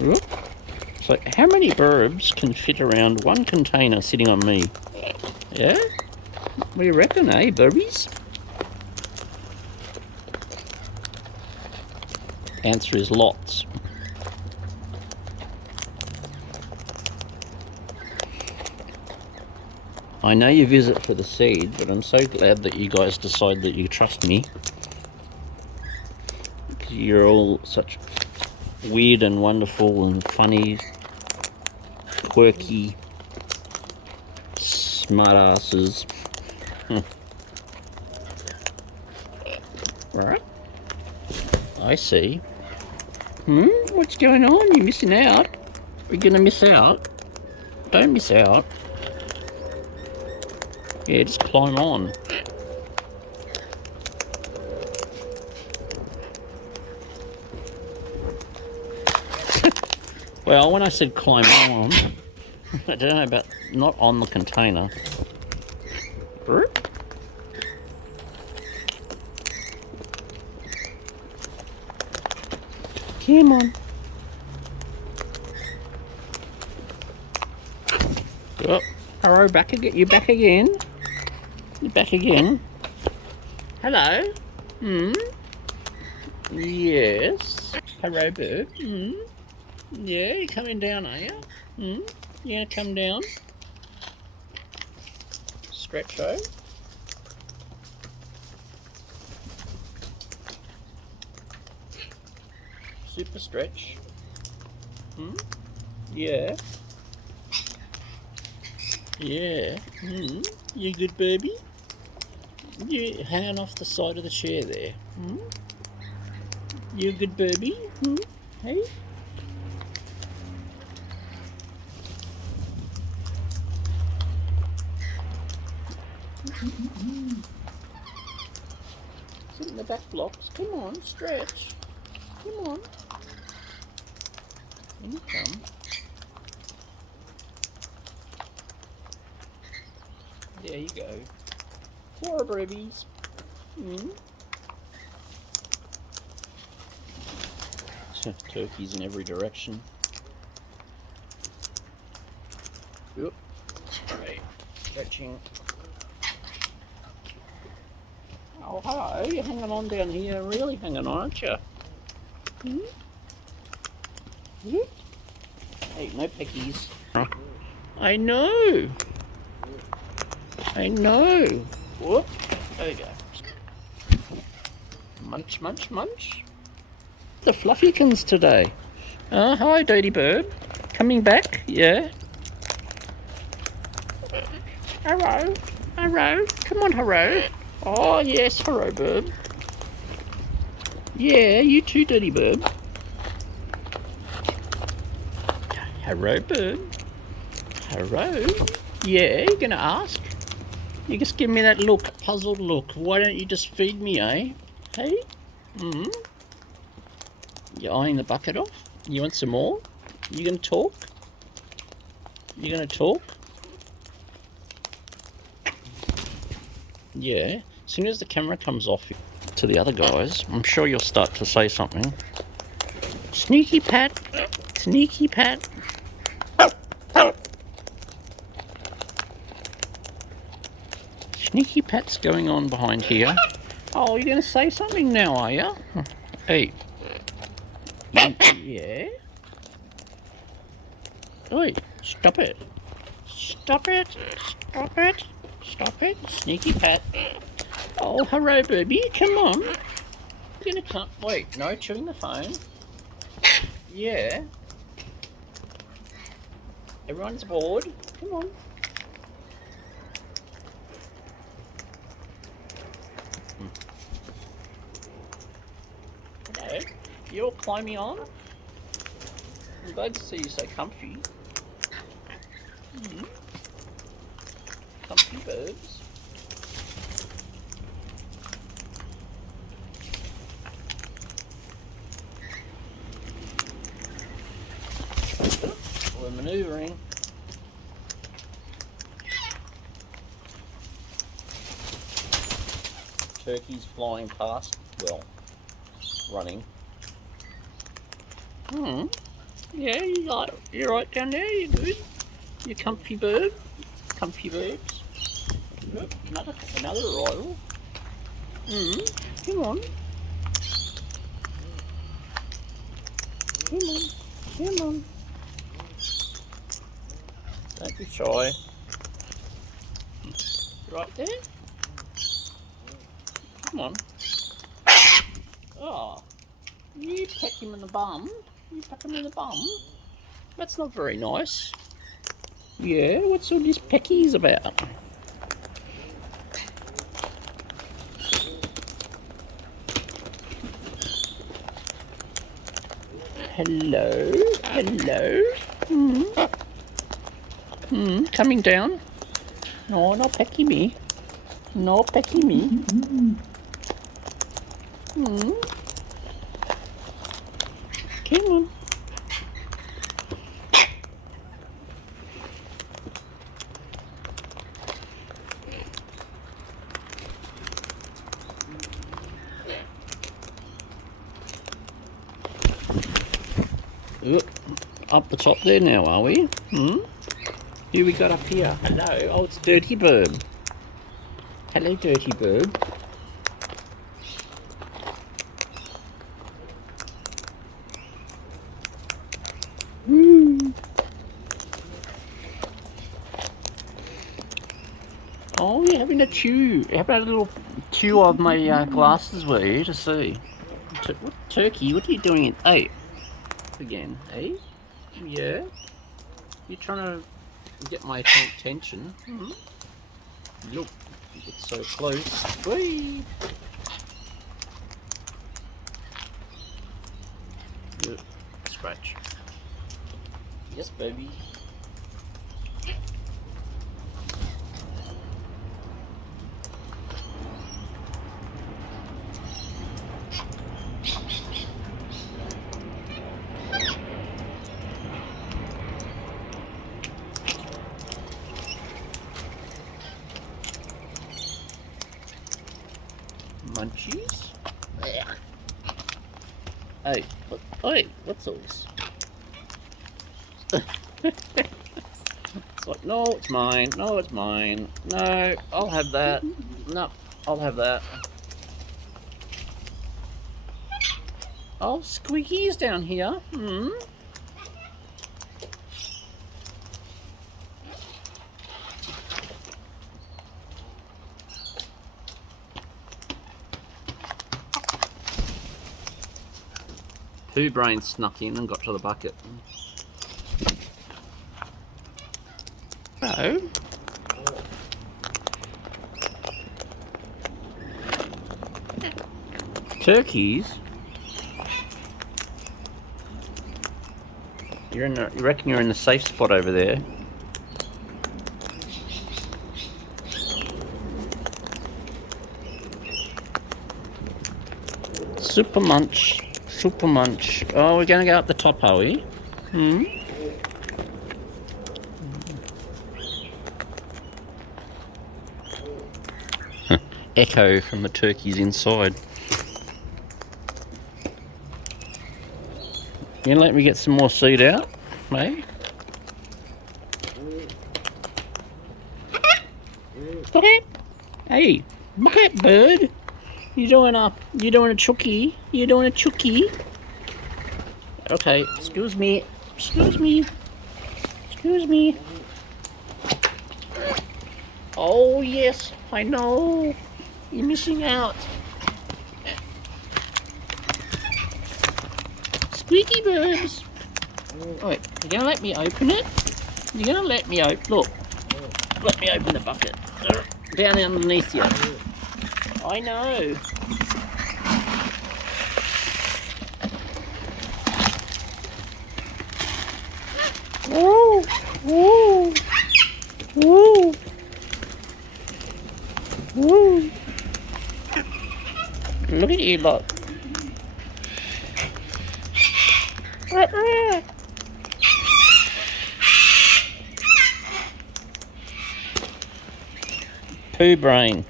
Whoop. So how many Birbs can fit around one container sitting on me? Yeah? What do you reckon, eh, Birbies? Answer is lots. I know you visit for the seed, but I'm so glad that you guys decide that you trust me. Because you're all such weird and wonderful and funny, quirky, smart asses. Right? I see. What's going on? You're missing out. You're gonna miss out. Don't miss out. Yeah, just climb on. Well, when I said climb on, I don't know about not on the container. Come on. Oh, hello, back again. You're back again. You're back again. Hello. Yes. Hello, bird. Yeah, you're coming down, are you? You gonna come down? Stretch out. Super stretch. Yeah. Yeah. You good, baby? You hanging off the side of the chair there. You good, baby? Hey? Sit in the back blocks. Come on, stretch. Come on. In you come. There you go. Poor babies. Turkeys in every direction. Oop. Right. Stretching. Oh, hello. You're hanging on down here. Really hanging on, aren't you? Hey, no peckies. I know. I know. Whoop. There you go. Munch, munch, munch. The fluffykins today. Hi, dirty bird. Coming back? Yeah. Hello. Hello. Come on, hello. Oh, yes, hello, bird. Yeah, you too, dirty bird. Hello, bird. Hello. Yeah, you're gonna ask? You just give me that look, puzzled look. Why don't you just feed me, eh? Hey? You're eyeing the bucket off? You want some more? You gonna talk? You gonna talk? Yeah. As soon as the camera comes off to the other guys, I'm sure you'll start to say something. Sneaky Pat. Sneaky Pat. Sneaky Pat's going on behind here. Oh, you're going to say something now, are you? Hey. Yeah? Oi, stop it. Stop it. Stop it. Stop it. Sneaky Pat. Oh, hello, baby. Come on. You're going to come. Wait, no, chewing the phone. Yeah. Everyone's bored. Come on. Hello. You all climbing on? I'm glad to see you so comfy. Comfy birds. We're manoeuvring. Turkeys flying past, well, running. Yeah, you're right down there. You're good. You comfy bird. Comfy birds. Yep, another arrival. Come on. Come on. Come on. Don't be shy. Right there. Come on. Oh, you peck him in the bum. You peck him in the bum. That's not very nice. Yeah, what's all this peckies about? Hello, hello. Coming down. No, not pecky me. No pecky me. Come on. Oop, up the top there now, are we? Who we got up here? Hello. Oh, it's Dirty Bird. Hello, Dirty Bird. Oh, you're having a chew. How about a little chew of my glasses, were you, to see? Turkey, what are you doing? Hey, again, hey? Yeah? You're trying to get my attention. Look, it's so close. Whee! Look, scratch. Yes, baby. Munchies? Hey, what's all this? It's like, no, it's mine. No, it's mine. No, I'll have that. No, I'll have that. Oh, Squeaky's down here. Two brains snuck in and got to the bucket. Hello. Turkeys? You reckon you're in the safe spot over there? Super munch. Super munch. Oh, we're going to go up the top, are we? Echo from the turkeys inside. You gonna let me get some more seed out, mate? Look at, hey, look at bird. You doing a chookie? You doing a chookie? Okay, excuse me. Excuse me. Excuse me. Oh yes, I know. You're missing out. Squeaky Birbs. Wait, you're gonna let me open it? You're gonna let me open? Look, let me open the bucket. Down underneath you. I know. Woo! Woo! Woo! Woo! Look at you lot. Poo brain.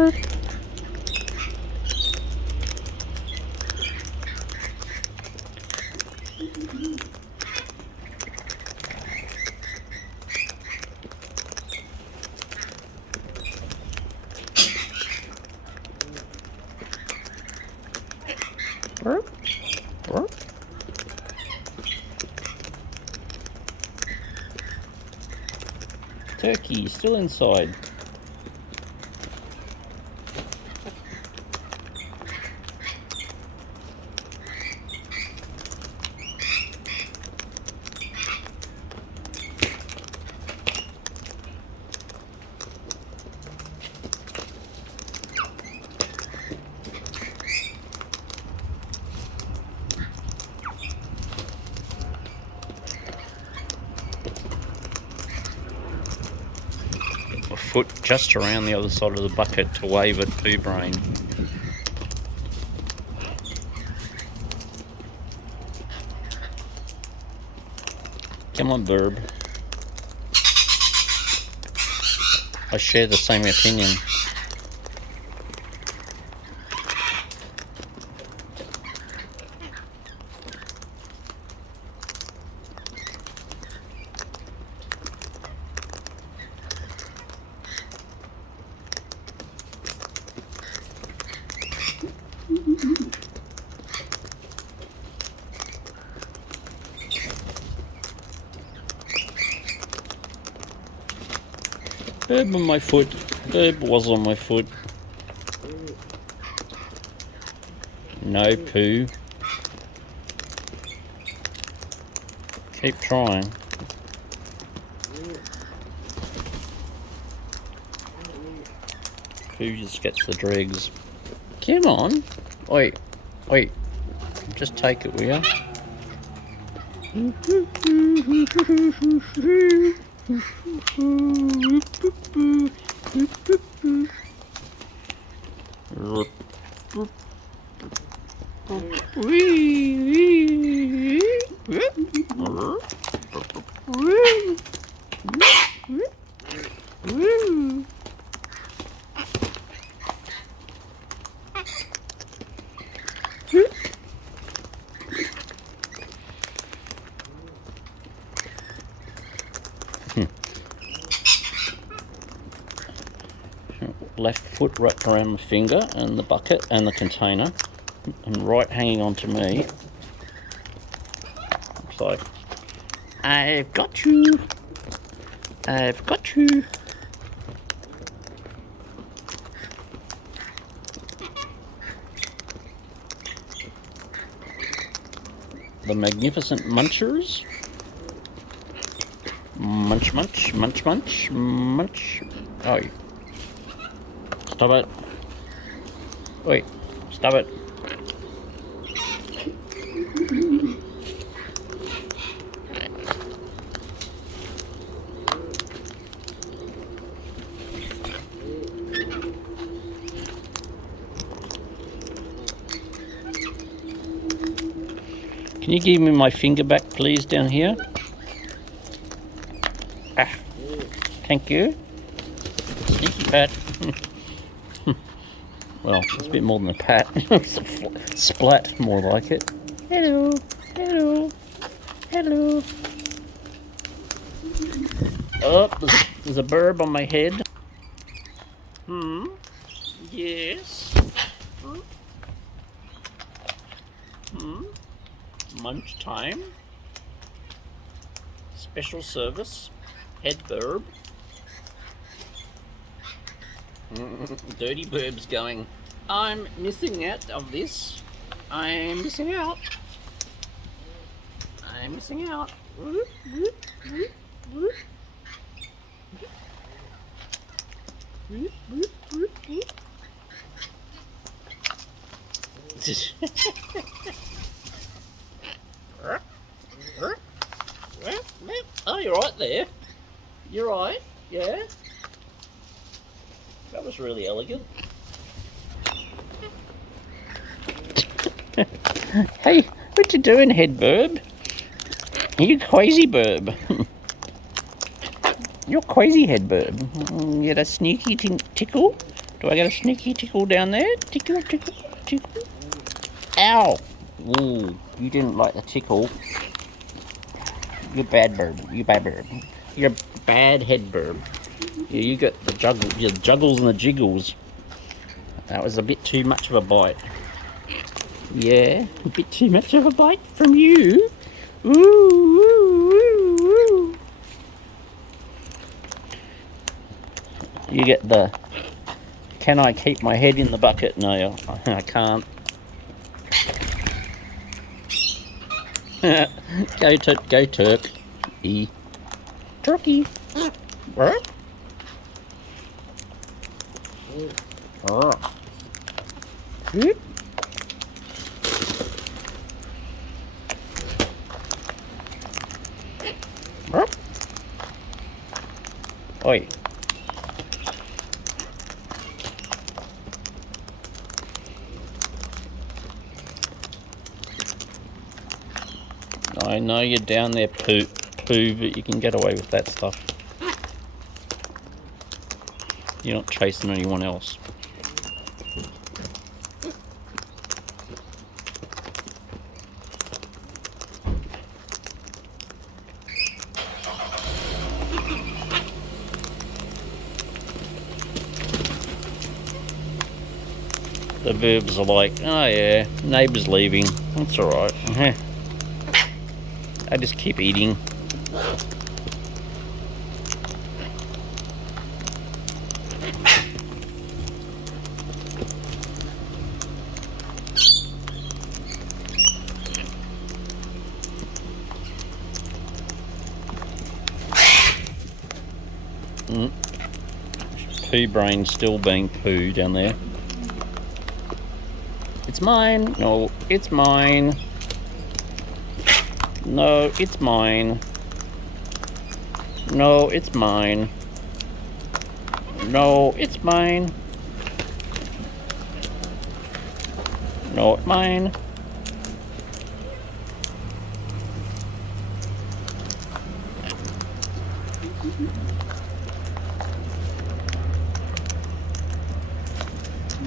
Burp. Burp. Burp. Turkey still inside. A foot just around the other side of the bucket to wave at Poo Brain. Come on, Burb. I share the same opinion. Burb on my foot. Burb was on my foot. No poo. Keep trying. Poo just gets the dregs. Come on. Wait. Wait. Just take it, will ya? Left foot wrapped around my finger and the bucket and the container, and right hanging on to me. It's like, I've got you. I've got you. The magnificent munchers. Munch, munch, munch, munch, munch. Oh. Stop it. Wait, stop it. Can you give me my finger back, please, down here? Ah, thank you. Sneaky pat. Well, it's a bit more than a pat. It's a splat, more like it. Hello, hello, hello. Oh, there's a burb on my head. Yes. Munch time. Special service. Head burb. Dirty Birbs going, I'm missing out of this. I'm missing out. I'm missing out. Oh, you're right there. You're right, yeah. That was really elegant. Hey, what you doing, head burb? You crazy burb. You're crazy, head burb. You had a sneaky tickle? Do I get a sneaky tickle down there? Tickle, tickle, tickle. Ow! Ooh, you didn't like the tickle. You're bad bird. You bad bird. You're a bad head bird. Yeah, you got the juggles and the jiggles. That was a bit too much of a bite. Yeah, a bit too much of a bite from you. Ooh, ooh, ooh, ooh. You get the, can I keep my head in the bucket? No, I can't. Go Turk. Turkey. Oi. I know you're down there, poo, but you can get away with that stuff. You're not chasing anyone else. The Birbs are like, oh yeah, neighbour's leaving, that's alright. I just keep eating. Poo brain still being poo down there. It's mine. No, it's mine. No, it's mine. No, it's mine. No, it's mine. No, it's mine.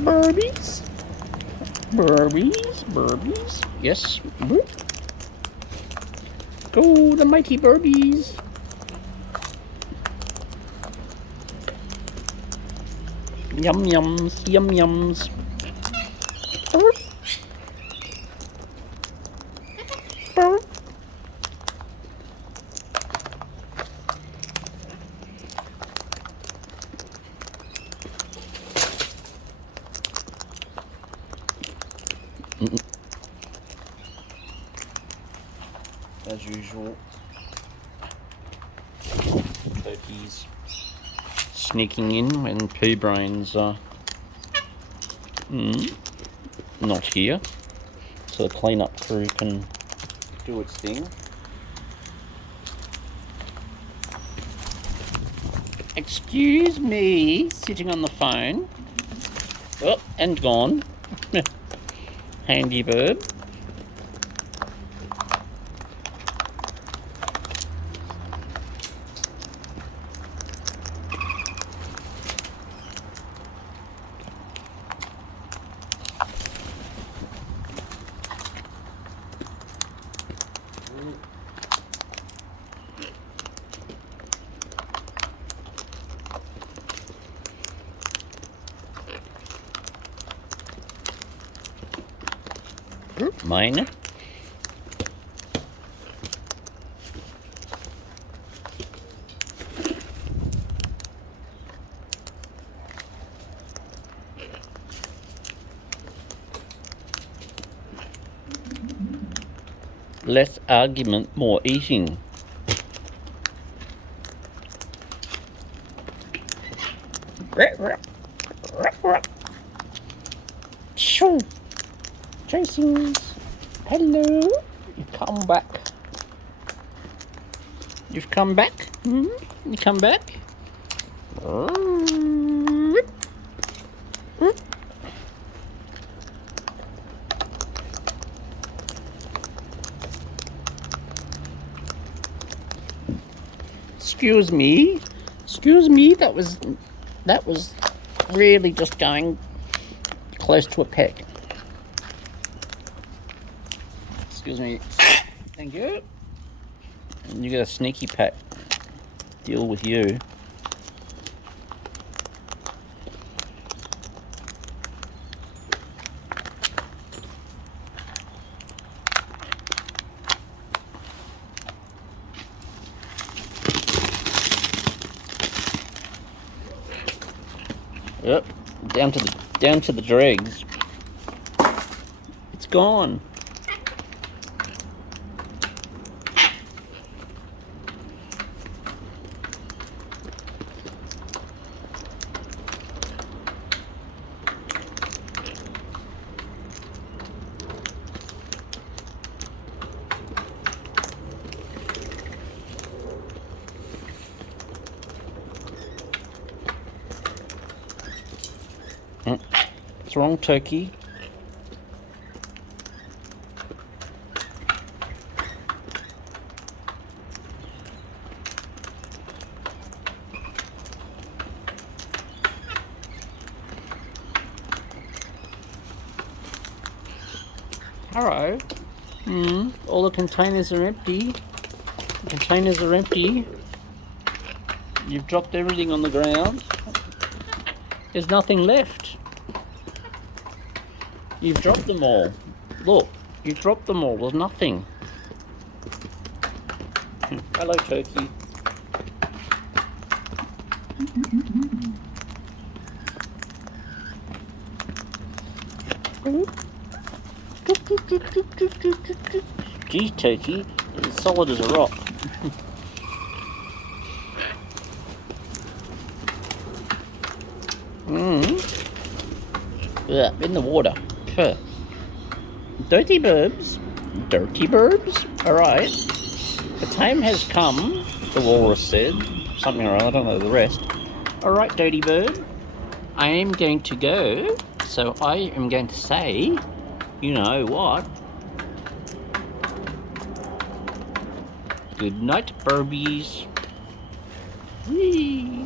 Birbies. Birbies. Birbies. Yes. Go, the mighty Birbies. Yum yums. Yum yums. As usual, turkeys sneaking in when poo brains are not here, so the cleanup crew can do its thing. Excuse me, sitting on the phone. Oh, and gone. Handy bird. Mine. Less argument, more eating. Shoo! Chasings. Hello. You come back. You've come back? You come back? Excuse me. Excuse me. That was really just going close to a peck. Excuse me. Thank you. And you got a sneaky pet. Deal with you. Yep, down to the dregs. It's gone. What's wrong, turkey? Hello. All the containers are empty. The containers are empty. You've dropped everything on the ground. There's nothing left. You've dropped them all. Look, you've dropped them all. There's nothing. Hello, turkey. Geez, turkey, it's solid as a rock. Yeah, in the water. Dirty Birbs. Dirty Birbs? Alright. The time has come, the walrus said. Something or other, I don't know the rest. Alright, Dirty Bird. I am going to go, so I am going to say, you know what? Good night, Birbies. Whee!